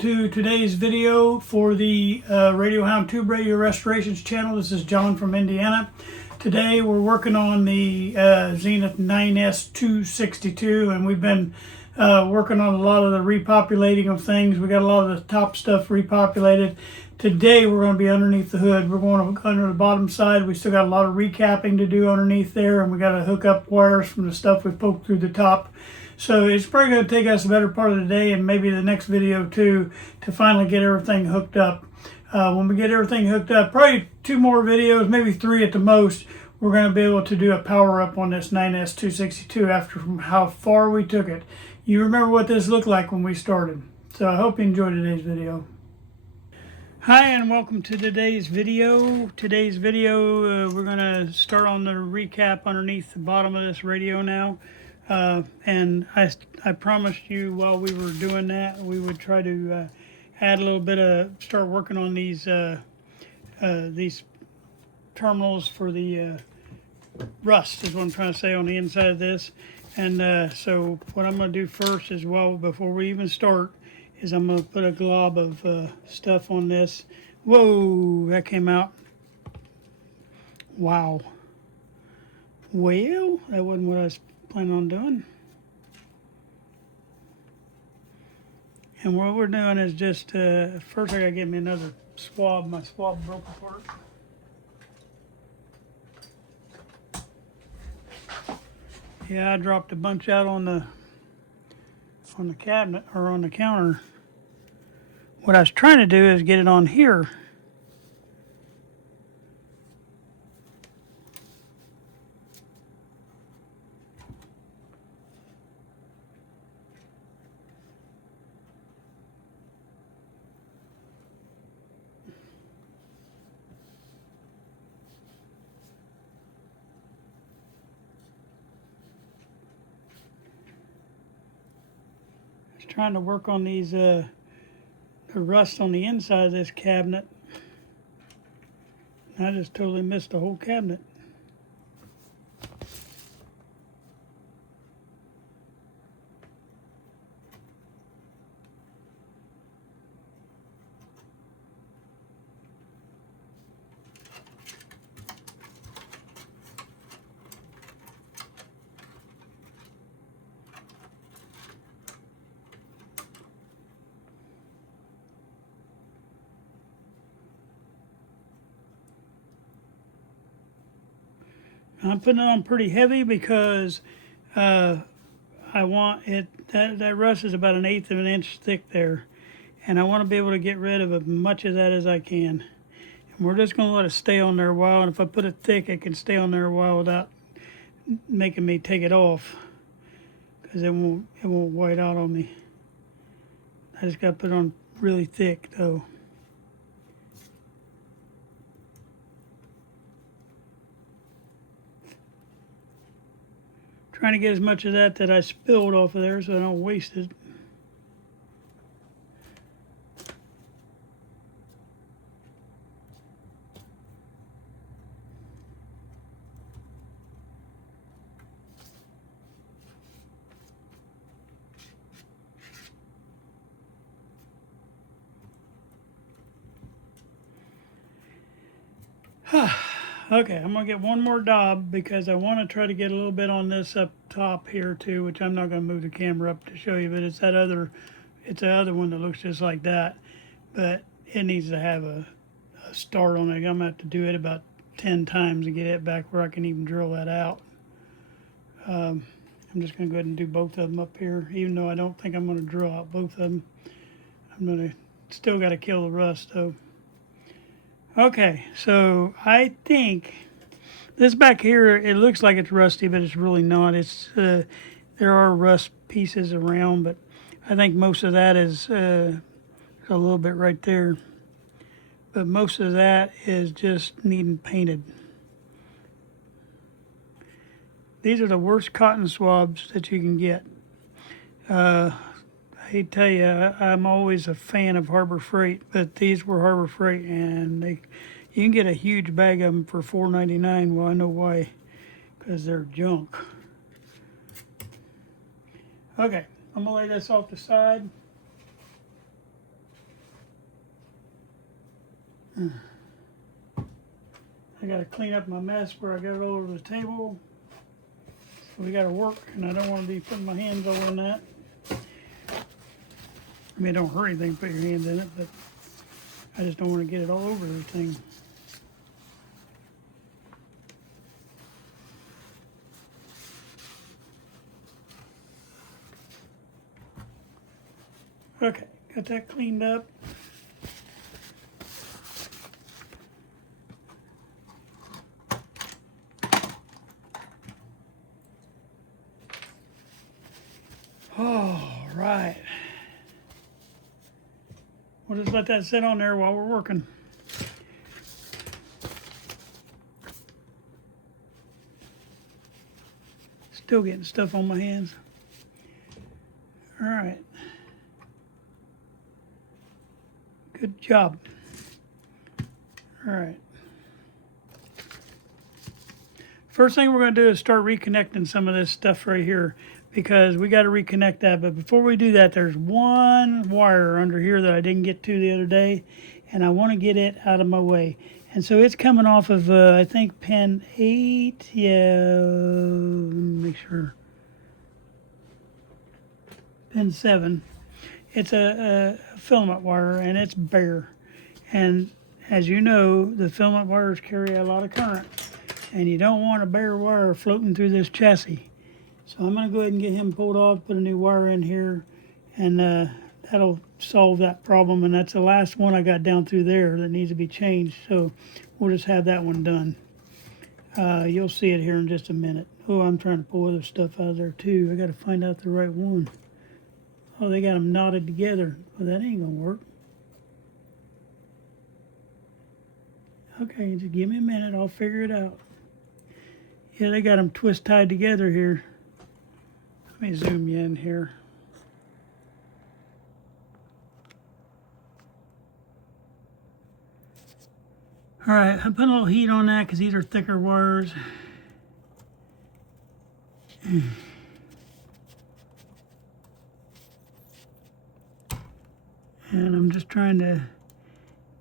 to today's video for the Radio Hound Tube Radio Restorations channel. This is John from Indiana. Today we're working on the Zenith 9S262, and we've been working on a lot of the repopulating of things. We got a lot of the top stuff repopulated. Today we're going to be underneath the hood. We're going under the bottom side. We still got a lot of recapping to do underneath there, and we got to hook up wires from the stuff we poked through the top. So it's probably going to take us a better part of the day and maybe the next video too to finally get everything hooked up. When we get everything hooked up, probably 2 more videos, maybe 3 at the most, we're going to be able to do a power up on this 9S262 after from how far we took it. You remember what this looked like when we started. So I hope you enjoyed today's video. Hi and welcome to today's video. Today's video, we're going to start on the recap underneath the bottom of this radio now. And I promised you while we were doing that, we would try to add a little bit of, start working on these terminals for the rust is what I'm trying to say on the inside of this. And so what I'm going to do first is, well, before we even start, is I'm going to put a glob of stuff on this. Whoa, that came out. Wow. Well, that wasn't what I was planning on doing. And what we're doing is just, first I gotta get me another swab. My swab broke apart. Yeah, I dropped a bunch out on the cabinet, or on the counter. What I was trying to do is get it on here. Trying to work on these the rust on the inside of this cabinet. I just totally missed the whole cabinet. I'm putting it on pretty heavy because I want it, that rust is about 1/8 of an inch thick there. And I want to be able to get rid of as much of that as I can. And we're just going to let it stay on there a while. And if I put it thick, it can stay on there a while without making me take it off. Because it won't white out on me. I just got to put it on really thick though. Trying to get as much of that I spilled off of there so I don't waste it. Okay, I'm going to get one more daub because I want to try to get a little bit on this up top here too, which I'm not going to move the camera up to show you, but it's the other one that looks just like that, but it needs to have a start on it. I'm going to have to do it about 10 times to get it back where I can even drill that out. I'm just going to go ahead and do both of them up here, even though I don't think I'm going to drill out both of them. I'm going to still got to kill the rust though. Okay, so I think this back here, it looks like it's rusty, but it's really not. It's there are rust pieces around, but I think most of that is a little bit right there. But most of that is just needing painted. These are the worst cotton swabs that you can get. I hate to tell you, I'm always a fan of Harbor Freight, but these were Harbor Freight, and you can get a huge bag of them for $4.99. Well, I know why, because they're junk. Okay, I'm gonna lay this off the side. I got to clean up my mess where I got it all over the table. So we got to work, and I don't want to be putting my hands over in that. I mean, it don't hurt anything to put your hands in it, but I just don't want to get it all over everything. Okay, got that cleaned up. All right. We'll just let that sit on there while we're working. Still getting stuff on my hands. All right. Good job. All right. First thing we're going to do is start reconnecting some of this stuff right here, because we got to reconnect that. But before we do that, there's one wire under here that I didn't get to the other day, and I want to get it out of my way. And so it's coming off of, I think, pin 8. Yeah, let me make sure. Pin 7. It's a filament wire, and it's bare. And as you know, the filament wires carry a lot of current, and you don't want a bare wire floating through this chassis. So I'm going to go ahead and get him pulled off, put a new wire in here, and that'll solve that problem. And that's the last one I got down through there that needs to be changed. So we'll just have that one done. You'll see it here in just a minute. Oh, I'm trying to pull other stuff out of there too. I got to find out the right one. Oh, they got them knotted together. Well, that ain't going to work. Okay, just give me a minute. I'll figure it out. Yeah, they got them twist tied together here. Let me zoom you in here. All right, I put a little heat on that because these are thicker wires. And I'm just trying to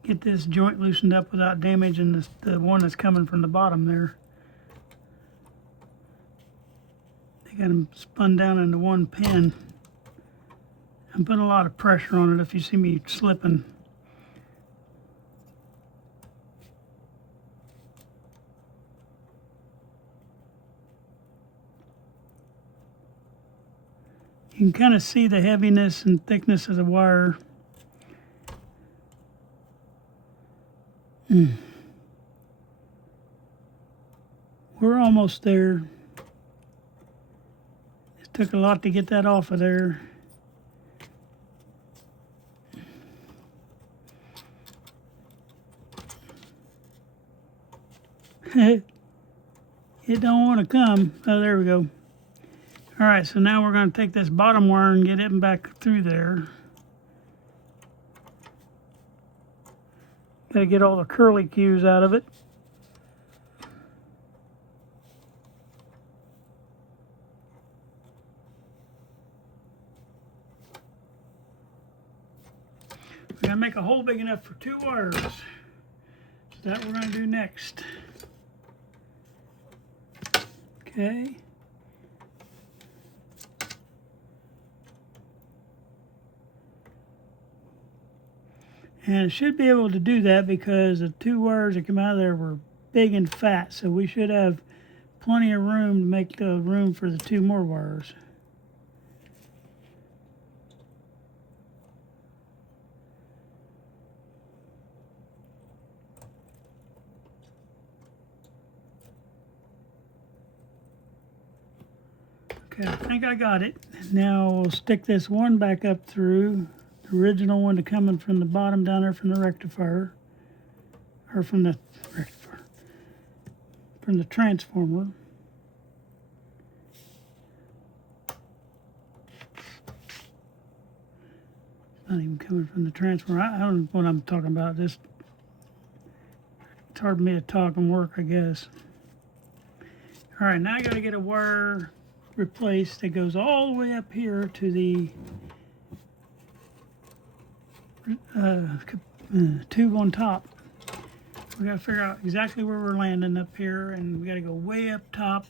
get this joint loosened up without damaging the one that's coming from the bottom there. They got them spun down into one pin. I'm putting a lot of pressure on it if you see me slipping. You can kind of see the heaviness and thickness of the wire. We're almost there. It took a lot to get that off of there. It don't want to come. Oh, there we go. All right, so now we're going to take this bottom wire and get it back through there. Got to get all the curly cues out of it. We're going to make a hole big enough for 2 wires. So that we're going to do next. Okay. And it should be able to do that because the 2 wires that come out of there were big and fat. So we should have plenty of room to make the room for the 2 more wires. Okay, I think I got it. Now we'll stick this one back up through. The original one coming from the bottom down there from the rectifier. Or from the rectifier. From the transformer. Not even coming from the transformer. I don't know what I'm talking about. It's hard for me to talk and work, I guess. All right, now I got to get a wire replaced that goes all the way up here to the tube on top. we got to figure out exactly where we're landing up here, and we got to go way up top.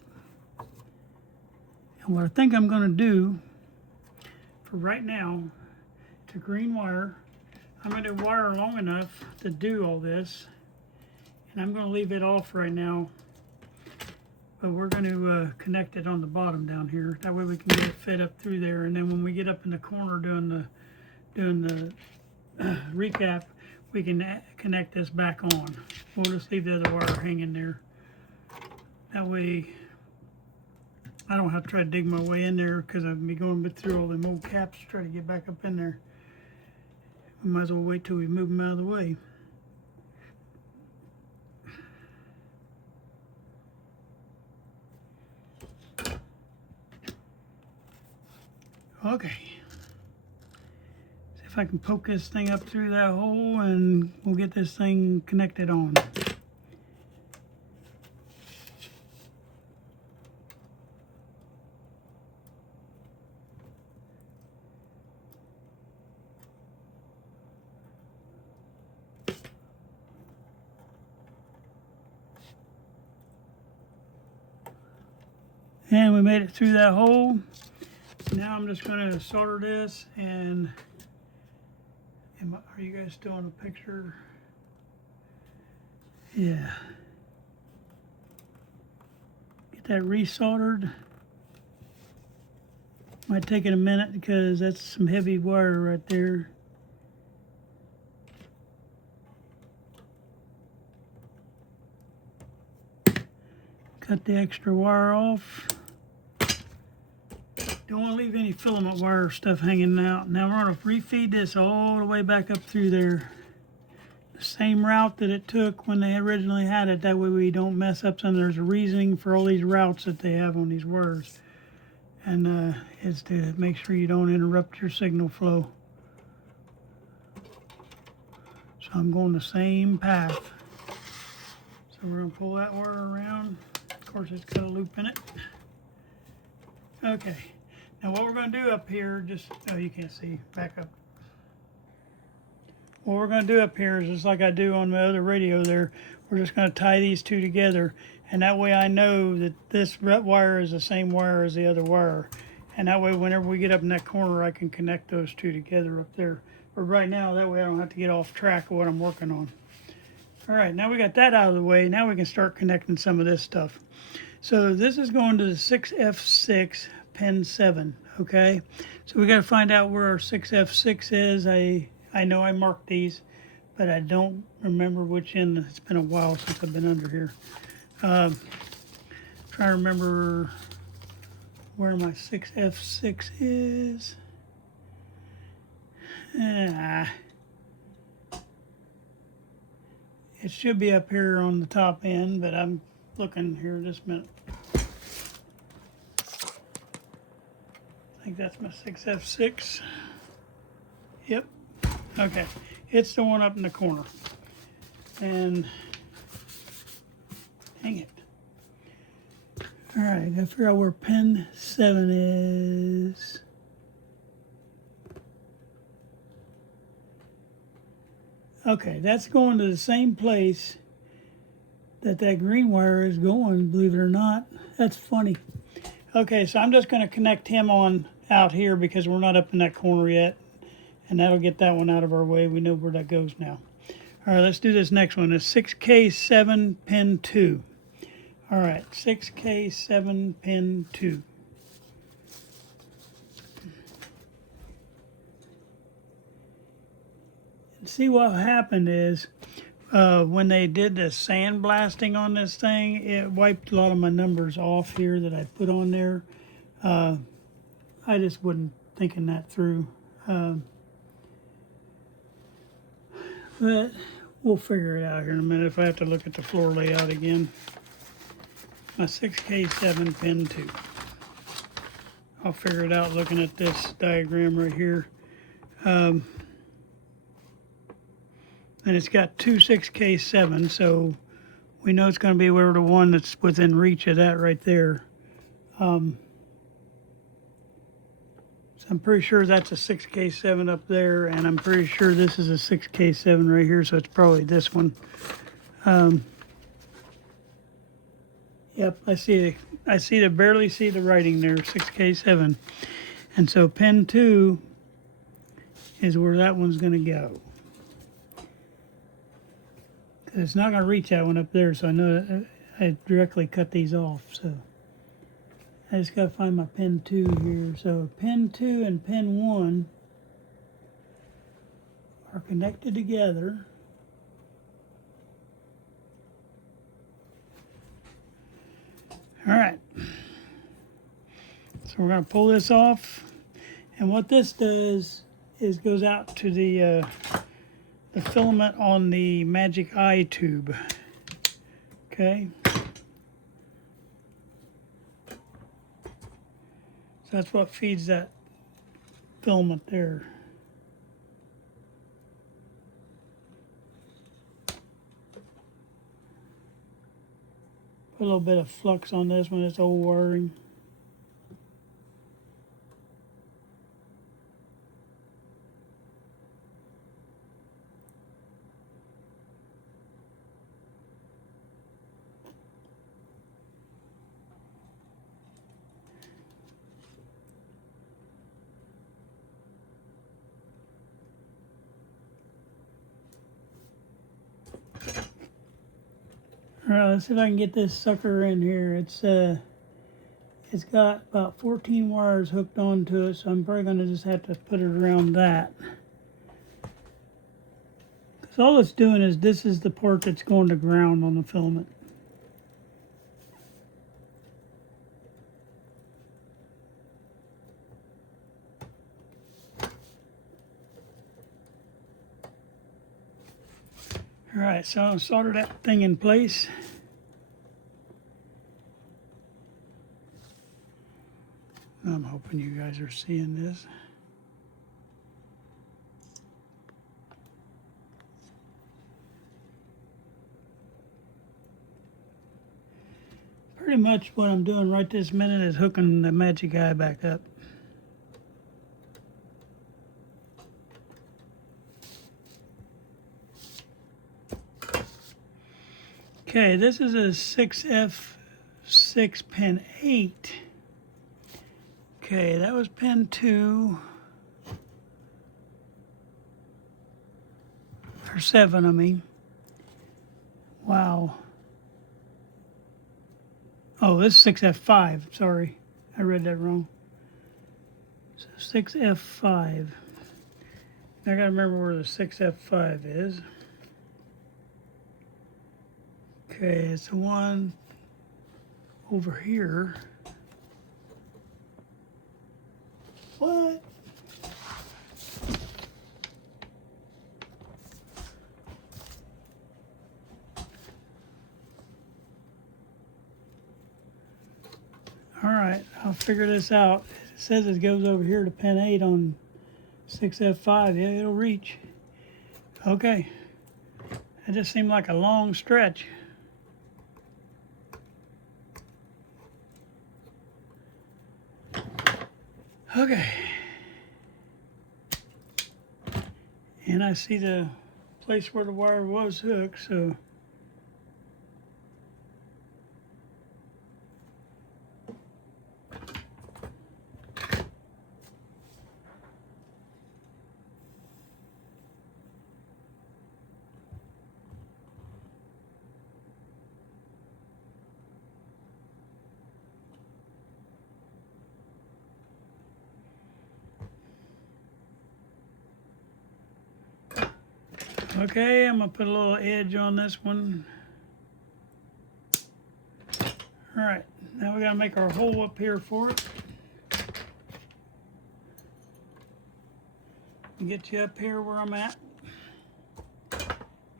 And what I think I'm going to do for right now, it's a green wire. I'm going to wire long enough to do all this, and I'm going to leave it off right now, but we're going to connect it on the bottom down here. That way we can get it fed up through there, and then when we get up in the corner doing the recap, we can connect this back on. We'll just leave the other wire hanging there. That way I don't have to try to dig my way in there, because I've been going through all them old caps to try to get back up in there. We might as well wait till we move them out of the way. Okay. See if I can poke this thing up through that hole, and we'll get this thing connected on. And we made it through that hole. Now I'm just going to solder this, and are you guys still in the picture? Yeah. Get that resoldered. Might take it a minute because that's some heavy wire right there. Cut the extra wire off. Don't want to leave any filament wire stuff hanging out. Now we're going to refeed this all the way back up through there. The same route that it took when they originally had it. That way we don't mess up some. There's a reasoning for all these routes that they have on these wires. And it's to make sure you don't interrupt your signal flow. So I'm going the same path. So we're going to pull that wire around. Of course, it's got a loop in it. Okay. Now what we're going to do up here, oh, you can't see, back up. What we're going to do up here is just like I do on my other radio there. We're just going to tie these two together, and that way I know that this wire is the same wire as the other wire. And that way whenever we get up in that corner, I can connect those two together up there. But right now, that way I don't have to get off track of what I'm working on. All right, now we got that out of the way. Now we can start connecting some of this stuff. So this is going to the 6F6 pin 7, okay? So we got to find out where our 6F6 is. I know I marked these, but I don't remember which end. It's been a while since I've been under here. Trying to remember where my 6F6 is. It should be up here on the top end, but I'm looking here just a minute. I think that's my 6F6. Yep. Okay. It's the one up in the corner. And dang it. All right, gotta figure out where pin 7 is. Okay, that's going to the same place that green wire is going, believe it or not. That's funny. Okay, so I'm just going to connect him on out here because we're not up in that corner yet. And that'll get that one out of our way. We know where that goes now. All right, let's do this next one. It's 6K7 pin 2. All right, 6K7 pin 2. See, what happened is when they did the sandblasting on this thing, it wiped a lot of my numbers off here that I put on there. I just wasn't thinking that through. But we'll figure it out here in a minute if I have to look at the floor layout again. My 6K7 pin 2. I'll figure it out looking at this diagram right here. And it's got two 6K7, so we know it's going to be where the one that's within reach of that right there. So I'm pretty sure that's a 6K7 up there, and I'm pretty sure this is a 6K7 right here, so it's probably this one. Yep, I barely see the writing there, 6K7. And so pin 2 is where that one's going to go. It's not going to reach that one up there, so I know that I directly cut these off. So I just got to find my pin 2 here. So pin 2 and pin 1 are connected together. All right. So we're going to pull this off. And what this does is goes out to the filament on the Magic Eye tube. Okay. So that's what feeds that filament there. Put a little bit of flux on this one, it's old wiring. All right, let's see if I can get this sucker in here. It's got about 14 wires hooked onto it, so I'm probably going to just have to put it around that. Because all it's doing is this is the part that's going to ground on the filament. All right, so I'll solder that thing in place. I'm hoping you guys are seeing this. Pretty much what I'm doing right this minute is hooking the Magic Eye back up. Okay, this is a 6F6 pin 8. Okay, that was pin 2. Or 7, I mean. Wow. Oh, this is 6F5. Sorry, I read that wrong. So 6F5. I gotta remember where the 6F5 is. Okay, it's the one over here. What? All right, I'll figure this out. It says it goes over here to pin 8 on 6F5. Yeah, it'll reach. Okay. It just seemed like a long stretch. Okay. And I see the place where the wire was hooked, so okay, I'm gonna put a little edge on this one. All right, now we gotta make our hole up here for it. Get you up here where I'm at.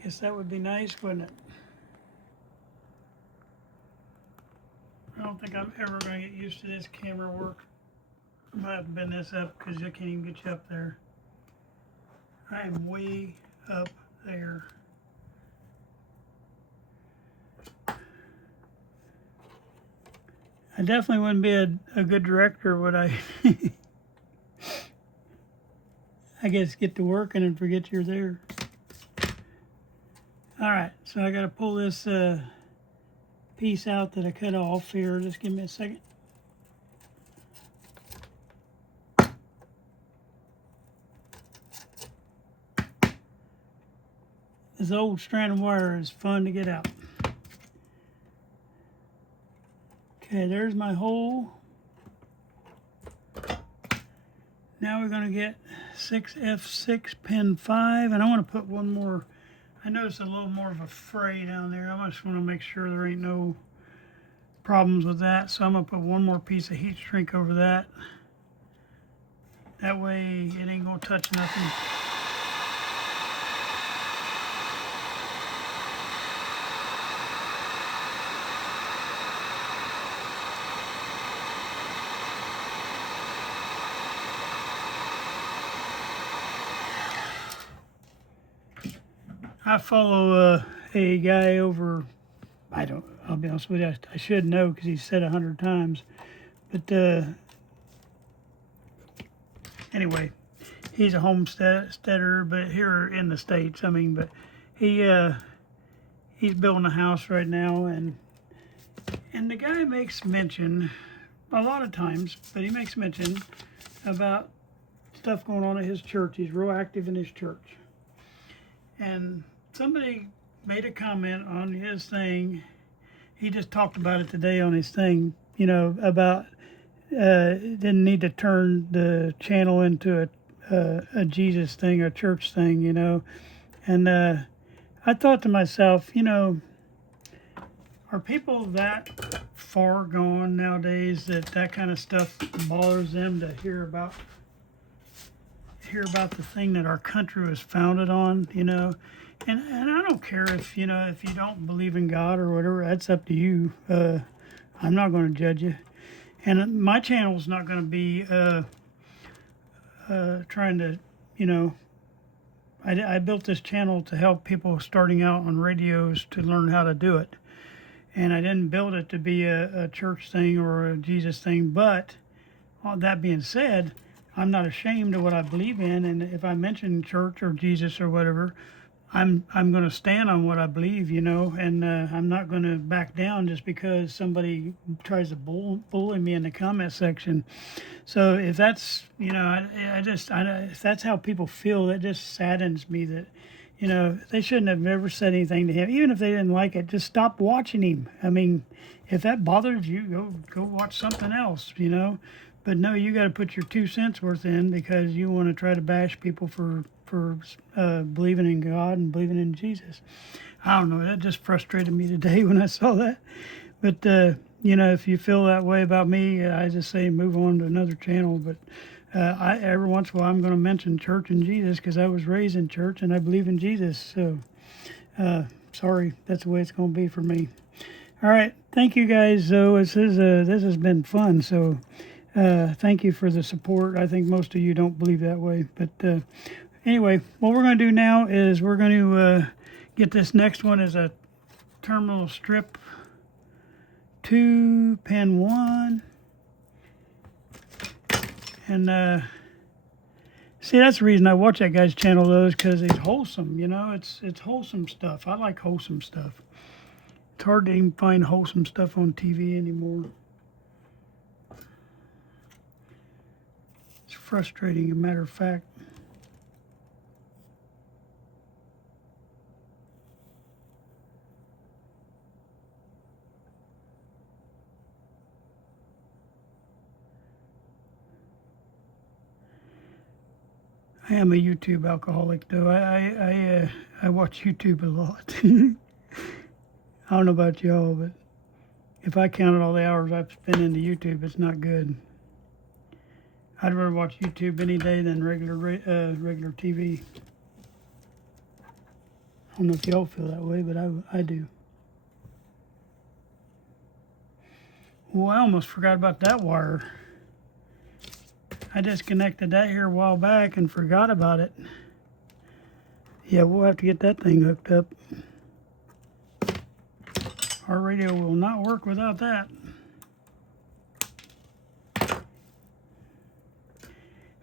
Guess that would be nice, wouldn't it? I don't think I'm ever gonna get used to this camera work. I'm gonna have to bend this up because I can't even get you up there. I am way up there. I definitely wouldn't be a good director, would I? I guess get to working and forget you're there. All right, so I got to pull this piece out that I cut off here. Just give me a second. This old strand of wire is fun to get out. Okay, there's my hole. Now we're going to get 6F6 pin 5, and I want to put one more. I noticed a little more of a fray down there. I just want to make sure there ain't no problems with that. So I'm going to put one more piece of heat shrink over that. That way it ain't going to touch nothing. I follow a guy over, I'll be honest with you, I should know because he's said 100 times. But anyway, he's a homesteader, but here in the States, I mean, but he's building a house right now, and the guy makes mention, a lot of times, but he makes mention about stuff going on at his church. He's real active in his church. And somebody made a comment on his thing. He just talked about it today on his thing, you know, about didn't need to turn the channel into a Jesus thing, a church thing, you know. And I thought to myself, you know, are people that far gone nowadays that kind of stuff bothers them to hear about the thing that our country was founded on, you know? And I don't care if, you know, if you don't believe in God or whatever, that's up to you. I'm not going to judge you. And my channel's not going to be trying to, you know, I built this channel to help people starting out on radios to learn how to do it. And I didn't build it to be a church thing or a Jesus thing. But all that being said, I'm not ashamed of what I believe in. And if I mention church or Jesus or whatever, I'm going to stand on what I believe, you know, and I'm not going to back down just because somebody tries to bully me in the comment section. So if that's, you know, if that's how people feel, that just saddens me that, you know, they shouldn't have ever said anything to him. Even if they didn't like it, just stop watching him. I mean, if that bothers you, go watch something else, you know. But no, you got to put your 2 cents worth in because you want to try to bash people for believing in God and believing in Jesus. I don't know. That just frustrated me today when I saw that. But you know, if you feel that way about me, I just say move on to another channel. But every once in a while, I'm going to mention church and Jesus because I was raised in church and I believe in Jesus. So sorry, that's the way it's going to be for me. All right, thank you guys. So this has been fun. So. Thank you for the support. I think most of you don't believe that way. But anyway, what we're going to do now is we're going to get this next one as a terminal strip 2, pin 1. And see, that's the reason I watch that guy's channel, though, is because he's wholesome. You know, it's wholesome stuff. I like wholesome stuff. It's hard to even find wholesome stuff on TV anymore. It's frustrating, as a matter of fact. I am a YouTube alcoholic, though. I watch YouTube a lot. I don't know about y'all, but if I counted all the hours I've spent into YouTube, it's not good. I'd rather watch YouTube any day than regular TV. I don't know if y'all feel that way, but I do. Well, I almost forgot about that wire. I disconnected that here a while back and forgot about it. Yeah, we'll have to get that thing hooked up. Our radio will not work without that.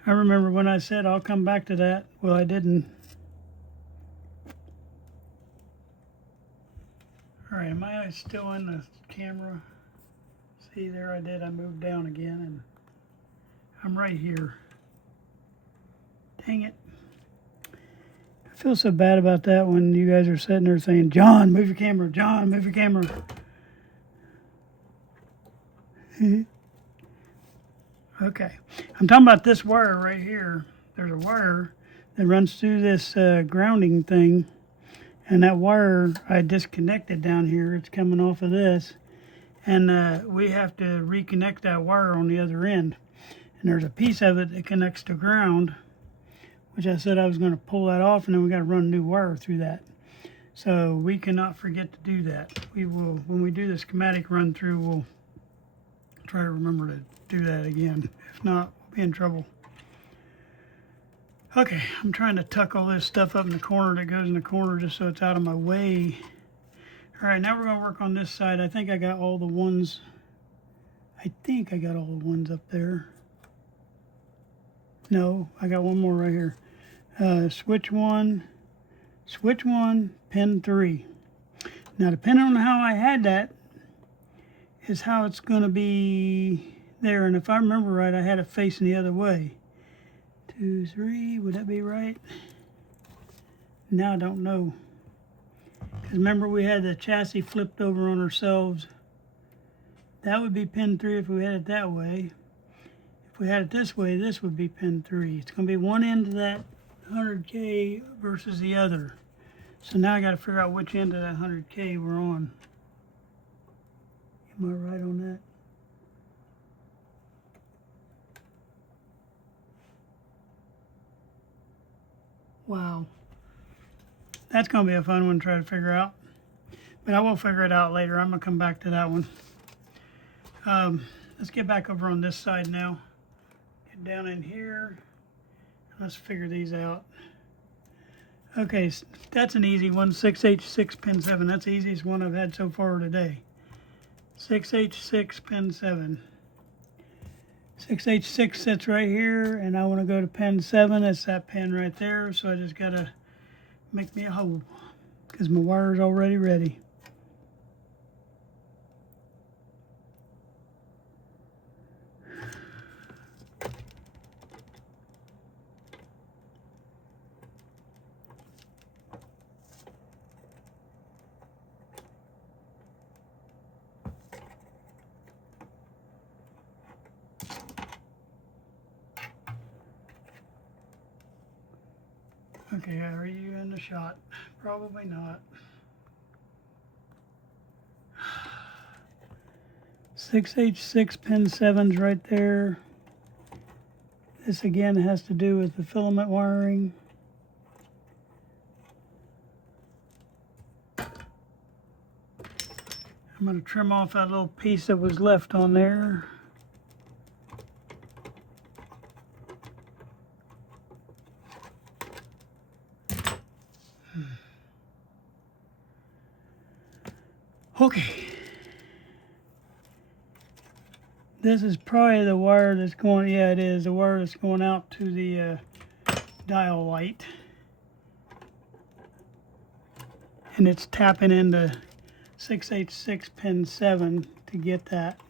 I remember when I said I'll come back to that. Well, I didn't. All right, am I still in the camera? See, there I did. I moved down again, and I'm right here. Dang it. I feel so bad about that when you guys are sitting there saying, John, move your camera. John, move your camera. Okay. I'm talking about this wire right here. There's a wire that runs through this grounding thing. And that wire I disconnected down here. It's coming off of this. And we have to reconnect that wire on the other end. And there's a piece of it that connects to ground, which I said I was going to pull that off, and then we got to run a new wire through that. So we cannot forget to do that. We will, when we do the schematic run through, we'll try to remember to do that again. If not, we'll be in trouble. Okay, I'm trying to tuck all this stuff up in the corner that goes in the corner just so it's out of my way. All right, now we're going to work on this side. I think I got all the ones. I think I got all the ones up there. No, I got one more right here. Switch one, pin 3. Now, depending on how I had that, is how it's going to be there. And if I remember right, I had it facing the other way. 2, 3, would that be right? Now I don't know. Because remember, we had the chassis flipped over on ourselves. That would be pin 3 if we had it that way. If we had it this way, this would be pin 3. It's going to be one end of that 100K versus the other. So now I got to figure out which end of that 100K we're on. Am I right on that? Wow. That's going to be a fun one to try to figure out. But I will figure it out later. I'm going to come back to that one. Let's get back over on this side now. Get down in here. Let's figure these out. Okay, so that's an easy one. 6H6 pin 7. That's the easiest one I've had so far today. 6H6 pin 7. 6H6 sits right here, and I want to go to pin 7. It's that pin right there, so I just got to make me a hole because my wire's already ready. Okay, are you in the shot? Probably not. 6H6 pin 7's right there. This again has to do with the filament wiring. I'm going to trim off that little piece that was left on there. Okay. This is probably the wire that's going, yeah, it is, the wire that's going out to the dial light. And it's tapping into 6H6 pin 7 to get that.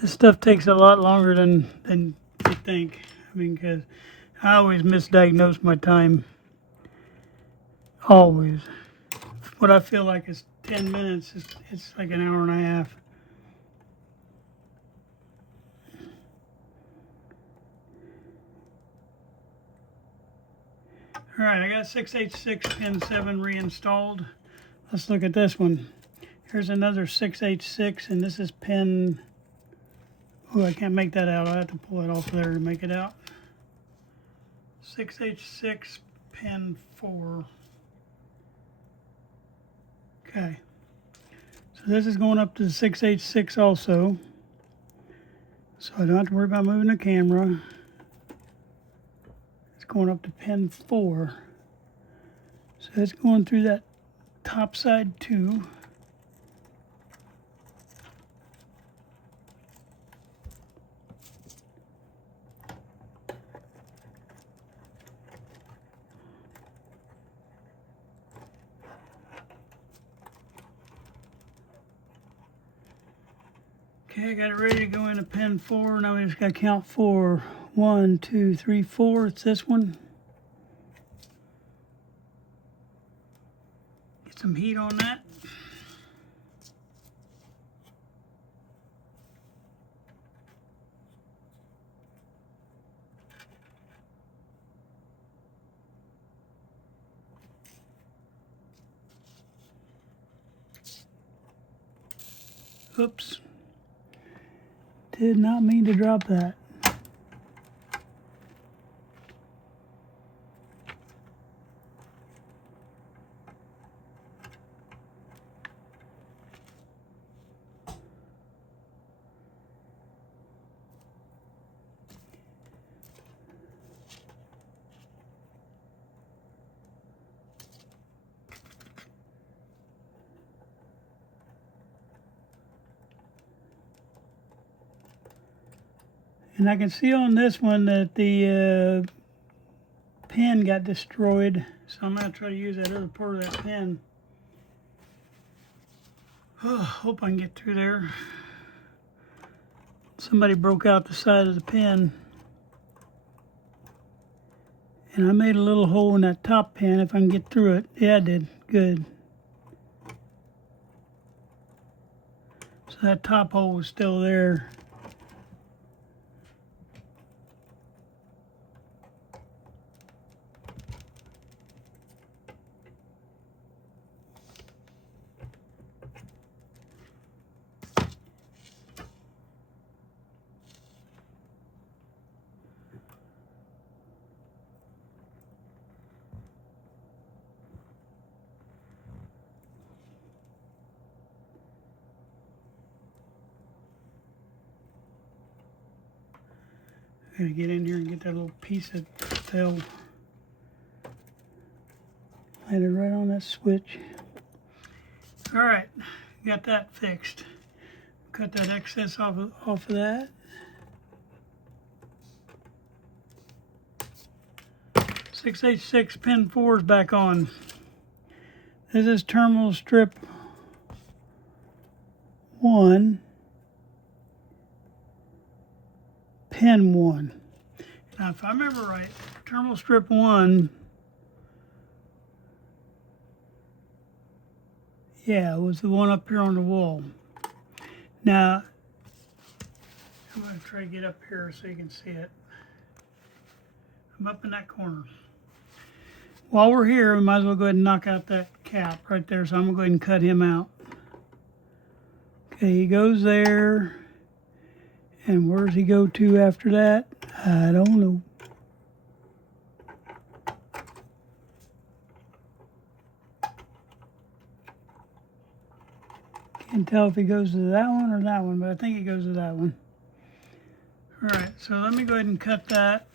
This stuff takes a lot longer than you think. I mean, because I always misdiagnose my time. Always. What I feel like is 10 minutes, it's like an hour and a half. All right, I got 6H6 pin 7 reinstalled. Let's look at this one. Here's another 6H6, and this is pin... Oh, I can't make that out. I have to pull it off there to make it out. 6H6 pin 4. Okay. So this is going up to the 686 also. So I don't have to worry about moving the camera. It's going up to pin 4. So it's going through that top side too. Okay, I got it ready to go into pin 4. Now we just got to count 4. 1, 2, 3, 4. It's this one. Get some heat on that. Oops. Did not mean to drop that. And I can see on this one that the pin got destroyed. So I'm going to try to use that other part of that pin. Oh, hope I can get through there. Somebody broke out the side of the pin. And I made a little hole in that top pin if I can get through it. Yeah, I did. Good. So that top hole was still there. I gotta get in here and get that little piece that fell. Landed right on that switch. All right, got that fixed. Cut that excess off of that. .686 pin 4 is back on. This is terminal strip 1. Pin 1. Now, if I remember right, terminal strip 1, yeah, was the one up here on the wall. Now, I'm going to try to get up here so you can see it. I'm up in that corner. While we're here, we might as well go ahead and knock out that cap right there. So I'm going to go ahead and cut him out. Okay, he goes there. And where does he go to after that? I don't know. Can't tell if he goes to that one or that one, but I think he goes to that one. All right, so let me go ahead and cut that.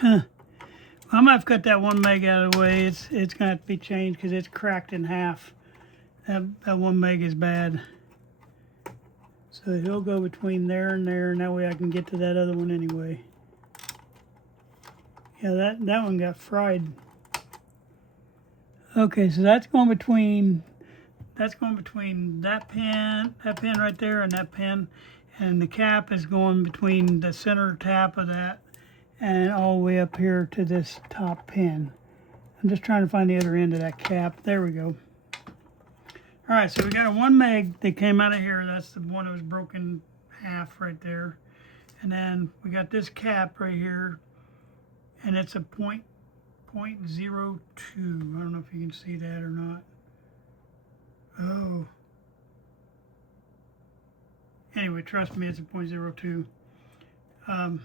Huh. I'm gonna have to cut that 1 meg out of the way. It's gonna have to be changed because it's cracked in half. That 1 meg is bad. So he'll go between there, and that way I can get to that other one anyway. Yeah, that one got fried. Okay, so that's going between that pin right there, and that pin, and the cap is going between the center tap of that and all the way up here to this top pin. I'm just trying to find the other end of that cap. There we go. All right, so we got a 1 meg that came out of here. That's the one that was broken half right there. And then we got this cap right here, and it's a .02. I don't know if you can see that or not. Anyway, trust me, it's a 0.02. All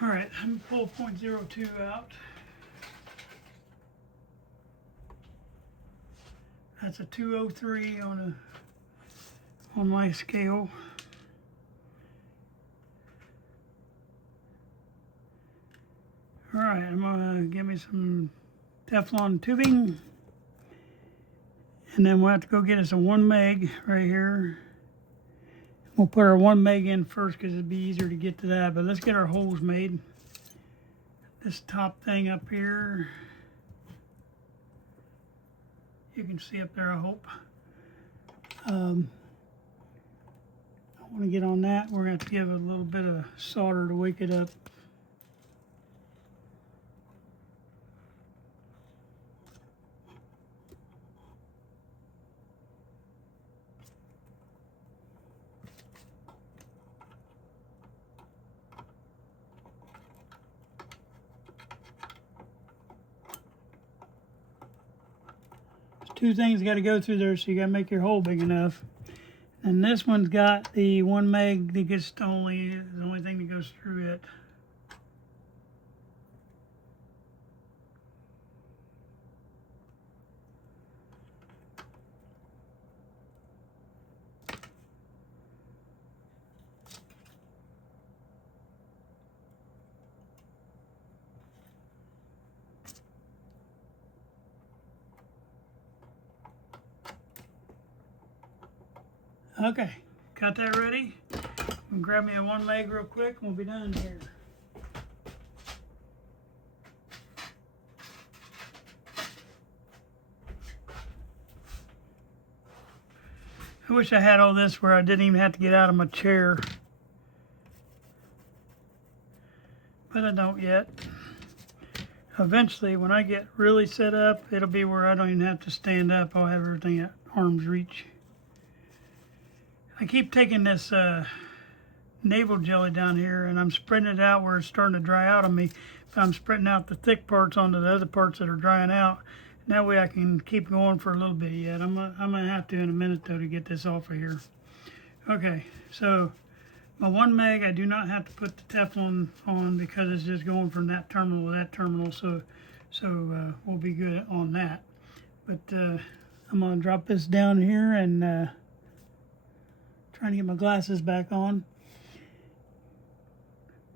right, let me pull 0.02 out. That's a 203 on my scale. All right, I'm gonna give me some Teflon tubing, and then we'll have to go get us a 1 meg right here. We'll put our 1 meg in first because it'd be easier to get to that, but let's get our holes made. This top thing up here, you can see up there, I hope. I want to get on that. We're going to have to give it a little bit of solder to wake it up. Two things got to go through there, so you got to make your hole big enough. And this one's got the 1 meg that gets the only thing that goes through it. Okay, got that ready. Grab me a 1 meg real quick and we'll be done here. I wish I had all this where I didn't even have to get out of my chair. But I don't yet. Eventually, when I get really set up, it'll be where I don't even have to stand up. I'll have everything at arm's reach. I keep taking this navel jelly down here and I'm spreading it out where it's starting to dry out on me. I'm spreading out the thick parts onto the other parts that are drying out. And that way I can keep going for a little bit yet. I'm gonna have to in a minute though to get this off of here. Okay, so my 1 meg, I do not have to put the Teflon on because it's just going from that terminal to that terminal. So we'll be good on that. But I'm gonna drop this down here and trying to get my glasses back on.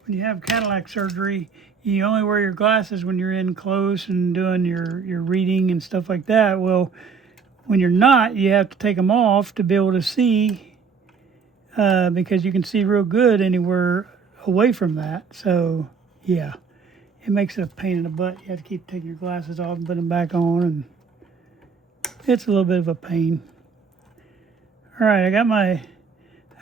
When you have Cadillac surgery, you only wear your glasses when you're in close and doing your reading and stuff like that. Well, when you're not, you have to take them off to be able to see because you can see real good anywhere away from that. So, yeah, it makes it a pain in the butt. You have to keep taking your glasses off and putting them back on, and it's a little bit of a pain. All right, I got my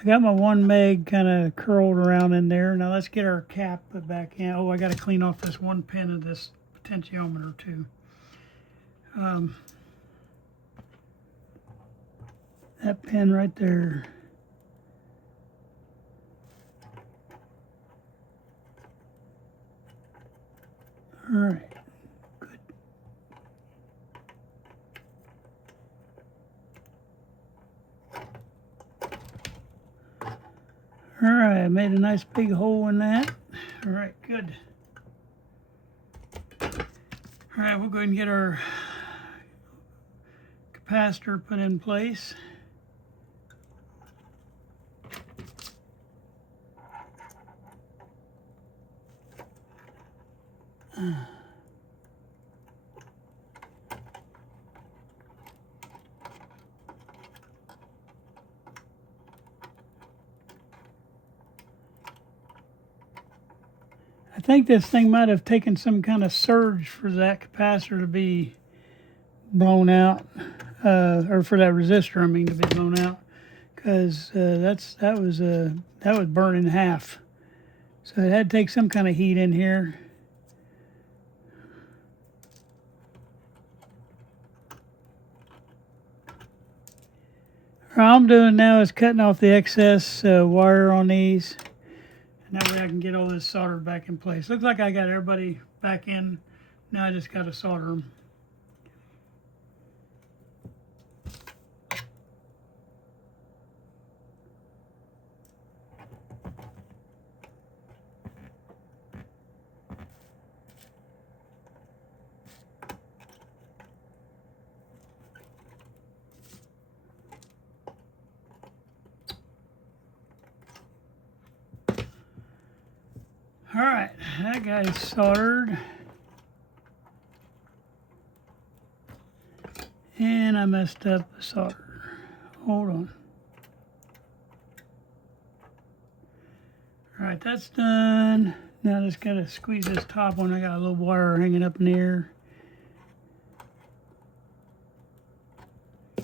1 meg kind of curled around in there. Now let's get our cap put back in. Oh, I got to clean off this 1 pin of this potentiometer too. That pin right there. All right. All right, I made a nice big hole in that. All right, good. All right, we'll go ahead and get our capacitor put in place. I think this thing might have taken some kind of surge for that capacitor to be blown out, or for that resistor, I mean, to be blown out, because that was burned in half. So it had to take some kind of heat in here. What I'm doing now is cutting off the excess wire on these. And that way I can get all this soldered back in place. Looks like I got everybody back in. Now I just got to solder them. that guy's soldered. And I messed up the solder. Hold on. All right, that's done. Now I just gotta squeeze this top one. I got a little wire hanging up in the air.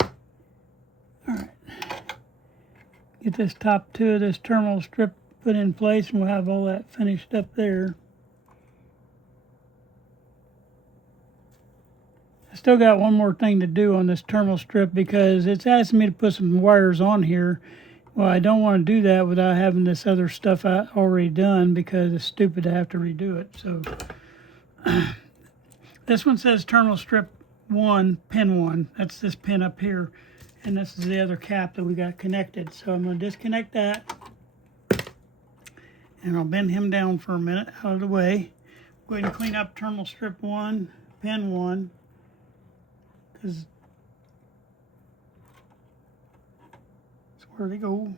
All right. Get this top two of this terminal strip put in place, and we'll have all that finished up there. I still got one more thing to do on this terminal strip because it's asking me to put some wires on here. Well, I don't want to do that without having this other stuff I already done because it's stupid to have to redo it. So this one says terminal strip 1, pin 1. That's this pin up here. And this is the other cap that we got connected. So I'm going to disconnect that. And I'll bend him down for a minute out of the way. Go ahead and clean up terminal strip 1, pin 1. Because that's where they go.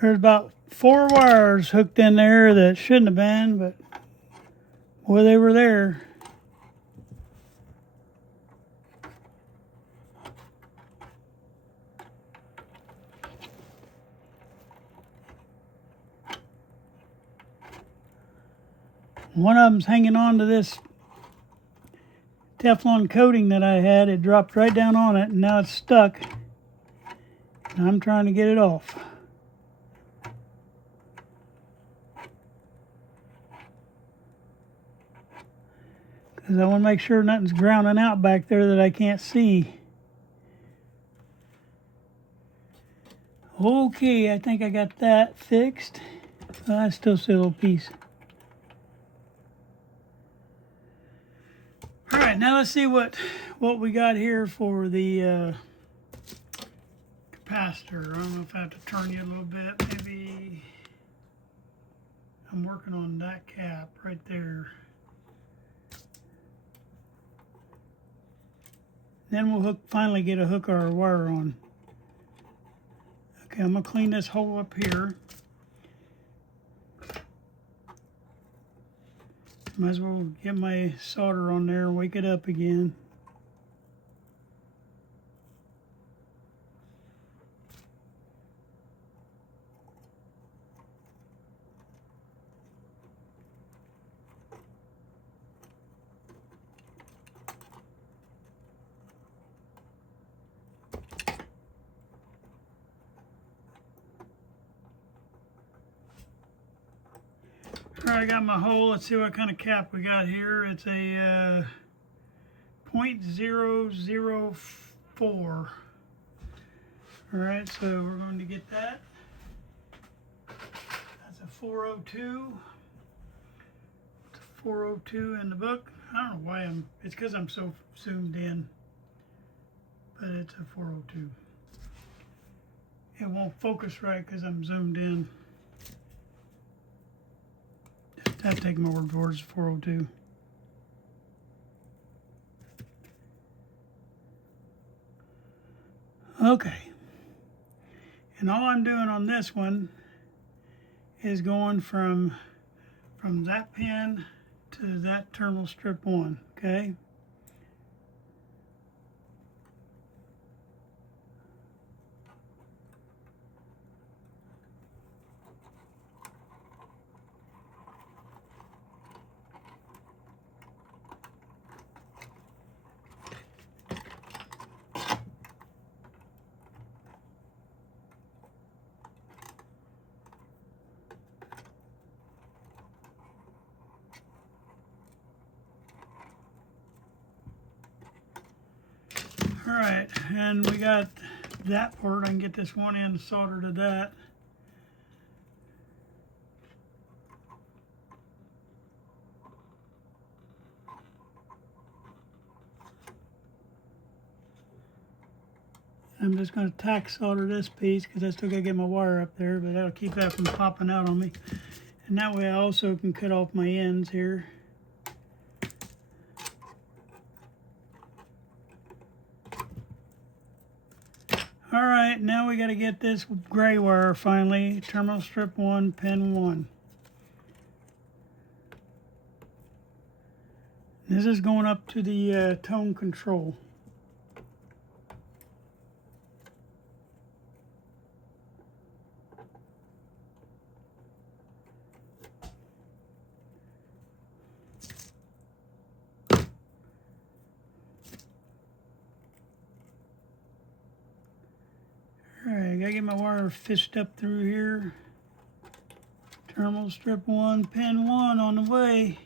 There's about 4 wires hooked in there that shouldn't have been, but boy, they were there. One of them's hanging on to this Teflon coating that I had. It dropped right down on it, and now it's stuck. And I'm trying to get it off. Because I want to make sure nothing's grounding out back there that I can't see. Okay, I think I got that fixed. I still see a little piece. All right, now let's see what we got here for the capacitor. I don't know if I have to turn you a little bit. Maybe I'm working on that cap right there. Then we'll finally get a hook or a wire on. Okay, I'm gonna clean this hole up here. Might as well get my solder on there and wake it up again. All right, I got my hole. Let's see what kind of cap we got here. It's a 0.004. All right, so we're going to get that. That's a 402. It's a 402 in the book. I don't know why it's because I'm so zoomed in, but it's a 402. It won't focus right because I'm zoomed in. I have to take my word for it, it's 402. Okay. And all I'm doing on this one is going from that pin to that terminal strip 1, okay? All right, and we got that part. I can get this one end soldered to that. I'm just going to tack solder this piece because I still got to get my wire up there, but that'll keep that from popping out on me. And that way I also can cut off my ends here. All right, now we got to get this gray wire finally, terminal strip 1, pin 1. This is going up to the tone control. Alright, I gotta get my wire fished up through here. Terminal strip 1, pin 1 on the way.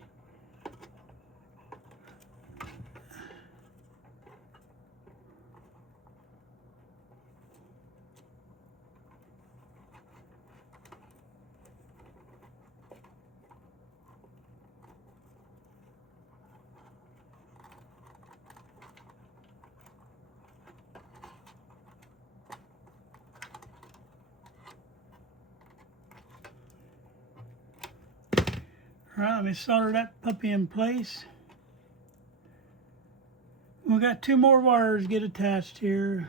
All right, let me solder that puppy in place. We got 2 more wires to get attached here.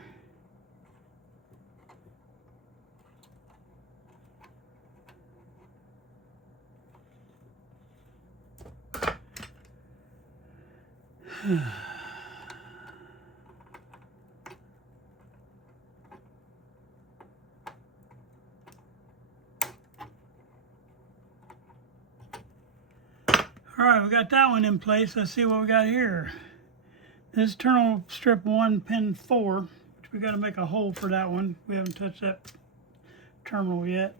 All right, we got that one in place. Let's see what we got here. This is terminal strip 1, pin 4, which we got to make a hole for that one. We haven't touched that terminal yet.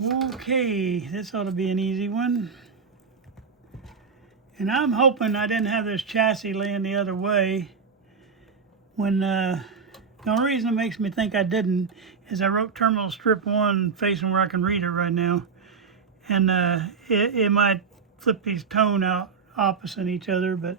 Okay, this ought to be an easy one. And I'm hoping I didn't have this chassis laying the other way. When the only reason it makes me think I didn't is I wrote terminal strip 1 facing where I can read it right now. And it might flip these tone out opposite each other, but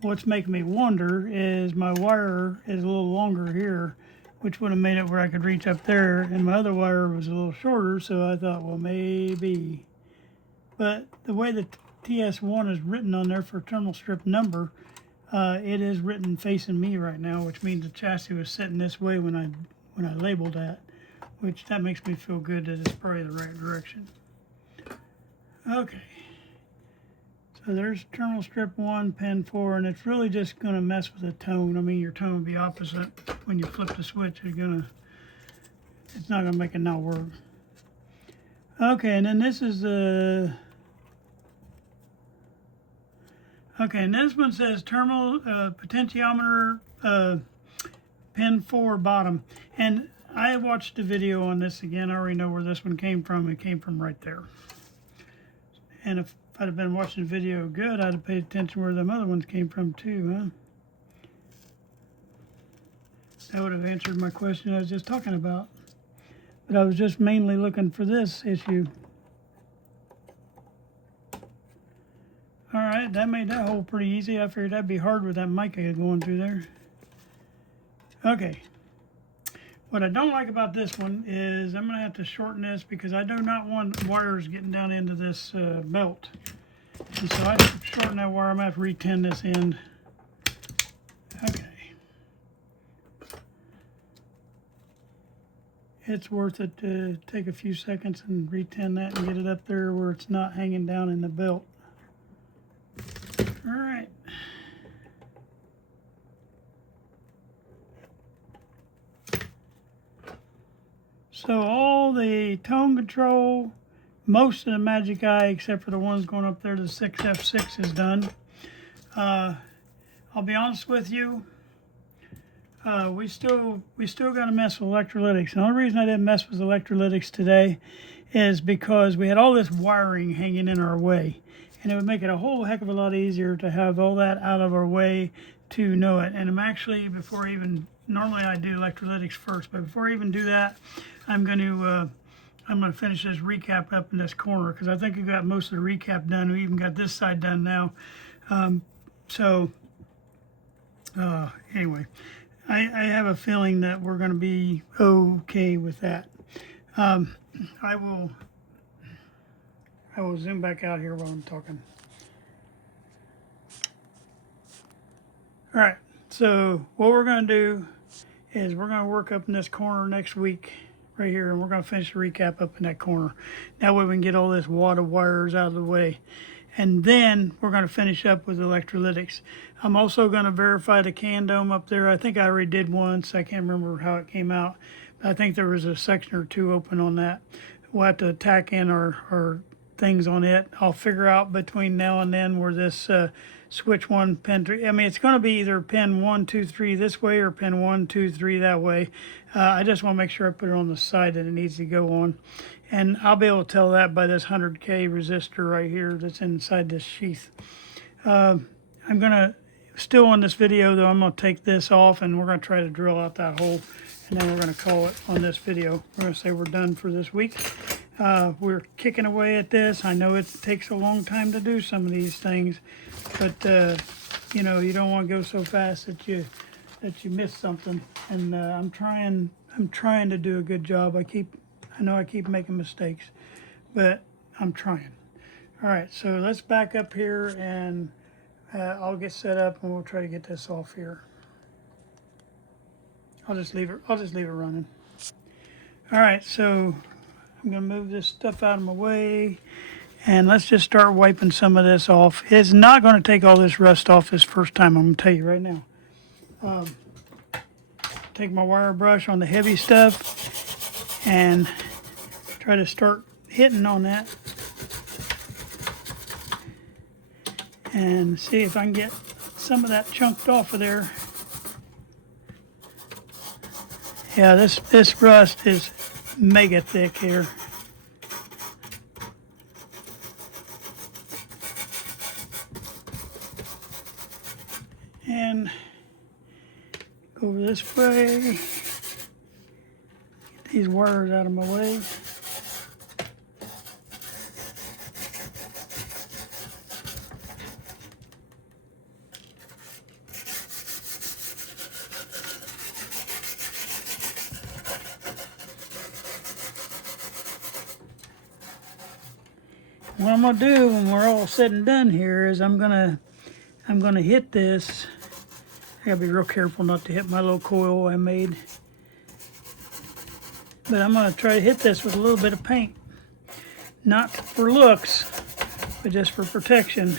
what's making me wonder is my wire is a little longer here, which would have made it where I could reach up there, and my other wire was a little shorter, so I thought, well, maybe. But the way the TS1 is written on there for terminal strip number, it is written facing me right now, which means the chassis was sitting this way when I labeled that, which that makes me feel good that it's probably the right direction. Okay. So there's terminal strip 1, pin 4, and it's really just going to mess with the tone. I mean, your tone will be opposite when you flip the switch. It's not going to make it not work. Okay, and then this is the... Okay, and this one says terminal potentiometer pin 4 bottom. And I watched the video on this again. I already know where this one came from. It came from right there. And if I'd have been watching the video good, I'd have paid attention where them other ones came from too, huh? That would have answered my question I was just talking about. But I was just mainly looking for this issue. All right, that made that hole pretty easy. I figured that'd be hard with that mica going through there. Okay. What I don't like about this one is I'm going to have to shorten this because I do not want wires getting down into this belt. And so I have to shorten that wire. I'm going to have to re-tin this end. Okay. It's worth it to take a few seconds and re-tin that and get it up there where it's not hanging down in the belt. All right. So all the tone control, most of the Magic Eye, except for the ones going up there to the 6F6 is done. I'll be honest with you. We still got to mess with electrolytics. And the only reason I didn't mess with electrolytics today is because we had all this wiring hanging in our way, and it would make it a whole heck of a lot easier to have all that out of our way to know it. And I'm actually, before I even, normally I do electrolytics first, but before I even do that, I'm going to finish this recap up in this corner, because I think we got most of the recap done. We even got this side done now. Anyway, I have a feeling that we're going to be okay with that. I will zoom back out here while I'm talking. All right, so what we're going to do is we're going to work up in this corner next week right here, and we're going to finish the recap up in that corner. That way we can get all this wad of wires out of the way. And then we're going to finish up with electrolytics. I'm also going to verify the can dome up there. I think I already did once. I can't remember how it came out. But I think there was a section or two open on that. We'll have to tack in our things on it. I'll figure out between now and then where this switch 1, pin 3. I mean, it's going to be either pin 1, 2, 3 this way or pin 1, 2, 3 that way. I just want to make sure I put it on the side that it needs to go on. And I'll be able to tell that by this 100K resistor right here that's inside this sheath. I'm going to, still on this video though, I'm going to take this off and we're going to try to drill out that hole. And then we're going to call it on this video. We're going to say we're done for this week. We're kicking away at this. I know it takes a long time to do some of these things, but you know, you don't want to go so fast that you miss something. And I'm trying to do a good job. I know I keep making mistakes, but I'm trying. All right, so let's back up here and I'll get set up and we'll try to get this off here. I'll just leave it running. All right, so I'm gonna move this stuff out of my way and let's just start wiping some of this off. It's not gonna take all this rust off this first time, I'm gonna tell you right now. Take my wire brush on the heavy stuff and try to start hitting on that and see if I can get some of that chunked off of there. Yeah, this rust is mega thick here. And go over this way. Get these wires out of my way. What I'm gonna do when we're all said and done here is I'm gonna hit this. I gotta be real careful not to hit my little coil I made. But I'm gonna try to hit this with a little bit of paint. Not for looks, but just for protection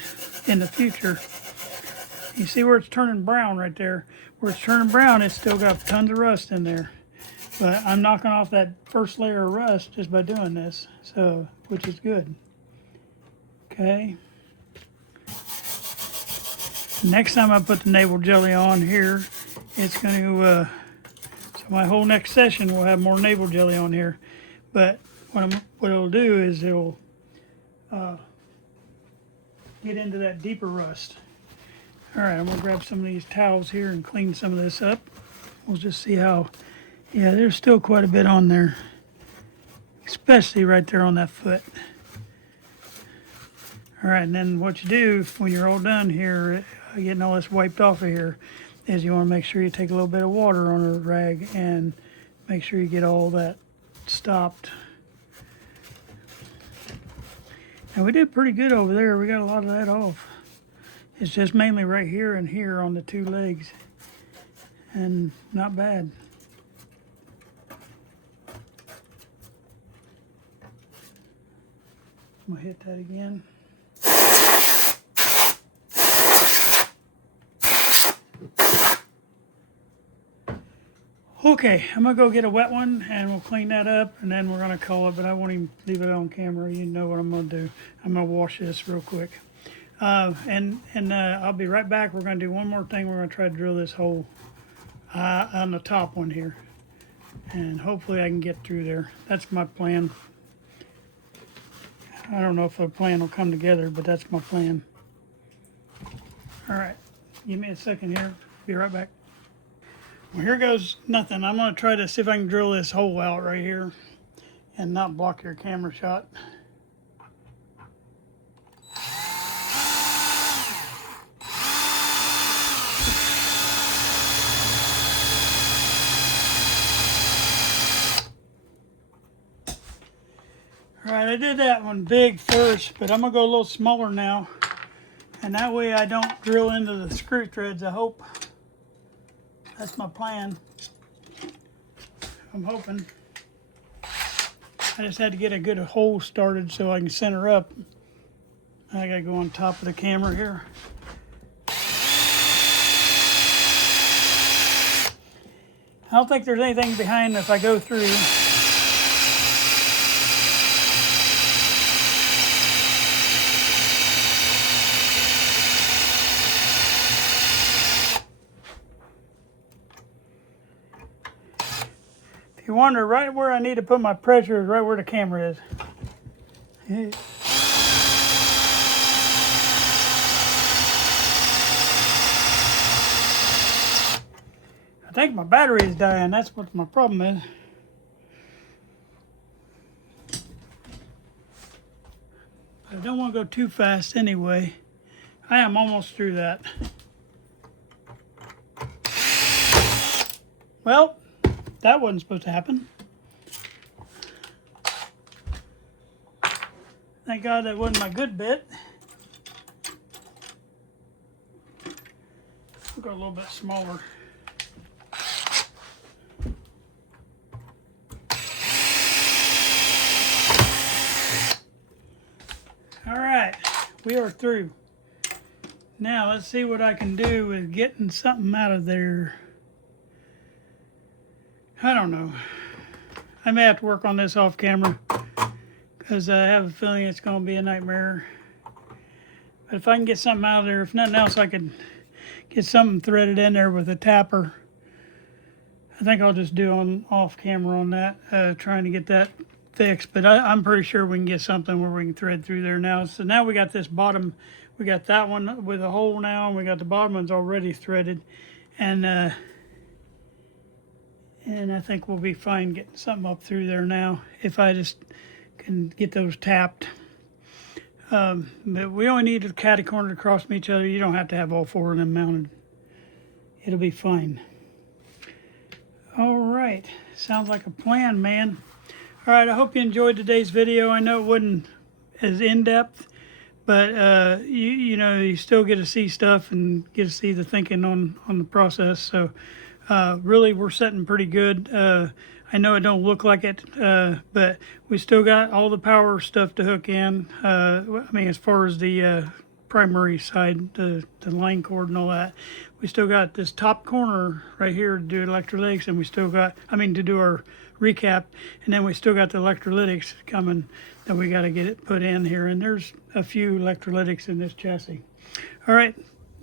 in the future. You see where it's turning brown right there? Where it's turning brown, it's still got tons of rust in there. But I'm knocking off that first layer of rust just by doing this, so which is good. Okay. Next time I put the navel jelly on here, it's going to, so my whole next session will have more navel jelly on here. But what it'll do is it'll get into that deeper rust. All right, I'm going to grab some of these towels here and clean some of this up. We'll just see how, yeah, there's still quite a bit on there, especially right there on that foot. All right, and then what you do when you're all done here, getting all this wiped off of here, is you want to make sure you take a little bit of water on a rag and make sure you get all that stopped. And we did pretty good over there. We got a lot of that off. It's just mainly right here and here on the two legs. And not bad. I'm gonna hit that again. Okay, I'm gonna go get a wet one and we'll clean that up and then we're gonna call it, but I won't even leave it on camera. You know what I'm gonna do. I'm gonna wash this real quick. I'll be right back. We're going to do one more thing. We're going to try to drill this hole on the top one here, and hopefully I can get through there. That's my plan. I don't know if the plan will come together, but that's my plan. All right, give me a second here. Be right back. Well, here goes nothing. I'm going to try to see if I can drill this hole out right here and not block your camera shot. All right, I did that one big first, but I'm gonna go a little smaller now, and that way I don't drill into the screw threads, I hope. That's my plan. I'm hoping. I just had to get a good hole started so I can center up. I gotta go on top of the camera here. I don't think there's anything behind if I go through. If you wonder, right where I need to put my pressure is right where the camera is. I think my battery is dying. That's what my problem is. I don't want to go too fast anyway. I am almost through that. Well, that wasn't supposed to happen. Thank God that wasn't my good bit. We'll go a little bit smaller. All right, we are through. Now let's see what I can do with getting something out of there. I don't know. I may have to work on this off camera because I have a feeling it's going to be a nightmare. But if I can get something out of there, if nothing else, I can get something threaded in there with a tapper. I think I'll just do on off camera on that, trying to get that fixed. But I'm pretty sure we can get something where we can thread through there now. So now we got this bottom, we got that one with a hole now, and we got the bottom ones already threaded. And I think we'll be fine getting something up through there now if I just can get those tapped. But we only need a catty corner across from each other. You don't have to have all four of them mounted. It'll be fine. All right, sounds like a plan, man. All right, I hope you enjoyed today's video. I know it wasn't as in-depth, but you know, you still get to see stuff and get to see the thinking on the process. So really, we're setting pretty good. I know it don't look like it, but we still got all the power stuff to hook in. I mean, as far as the primary side, the line cord and all that, we still got this top corner right here to do electrolytics, and we still got, I mean, to do our recap, and then we still got the electrolytics coming that we got to get it put in here, and there's a few electrolytics in this chassis. All right,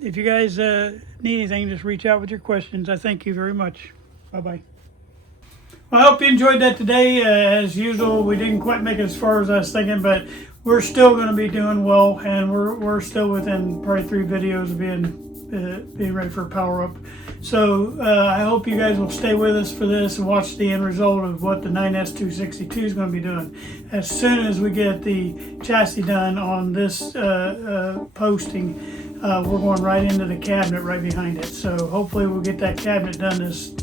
if you guys need anything, just reach out with your questions. I thank you very much. Bye-bye. Well, I hope you enjoyed that today. As usual, we didn't quite make it as far as I was thinking, but we're still going to be doing well, and we're still within probably 3 videos of being ready for power up. So I hope you guys will stay with us for this and watch the end result of what the 9S262 is going to be doing. As soon as we get the chassis done on this posting, we're going right into the cabinet right behind it. So hopefully we'll get that cabinet done this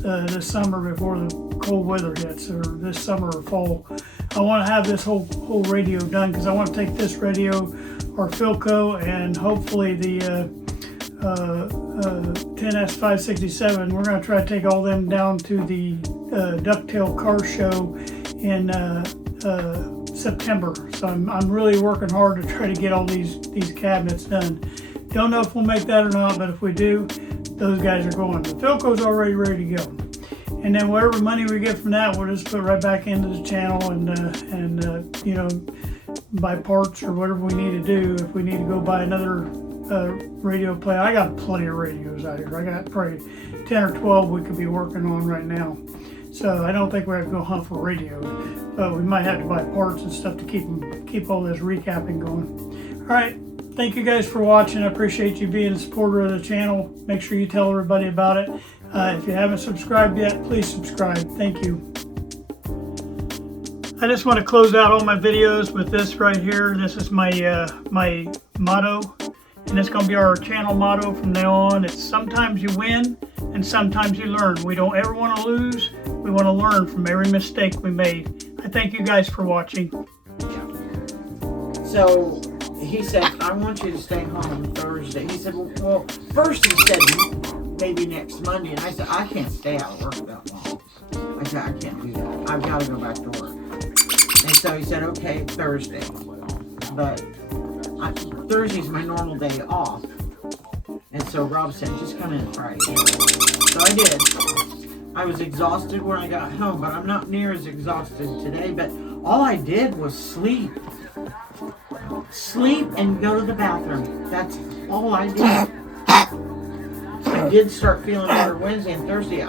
summer before the cold weather hits, or this summer or fall. I want to have this whole radio done because I want to take this radio, our Philco, and hopefully the 10S567. We're going to try to take all them down to the Ducktail Car Show in September. So I'm really working hard to try to get all these cabinets done. Don't know if we'll make that or not, but if we do, those guys are going. The Philco's already ready to go. And then whatever money we get from that, we'll just put right back into the channel and you know, buy parts or whatever we need to do. If we need to go buy another radio play. I got plenty of radios out here. I got probably 10 or 12 we could be working on right now. So I don't think we have to go hunt for radios, but we might have to buy parts and stuff to keep all this recapping going. All right, thank you guys for watching. I appreciate you being a supporter of the channel. Make sure you tell everybody about it. If you haven't subscribed yet, please subscribe. Thank you. I just want to close out all my videos with this right here. This is my my motto, and it's going to be our channel motto from now on. It's sometimes you win and sometimes you learn. We don't ever want to lose. We want to learn from every mistake we made. I thank you guys for watching. So he said, I want you to stay home on Thursday. He said, well, first he said maybe next Monday, and I said, I can't stay out of work that long. I said, I can't do that. I've got to go back to work. And so he said, okay, Thursday. But Thursday's my normal day off. And so Rob said, just come in Friday. So I did. I was exhausted when I got home, but I'm not near as exhausted today. But all I did was sleep. Sleep and go to the bathroom. That's all I did. I did start feeling better Wednesday and Thursday.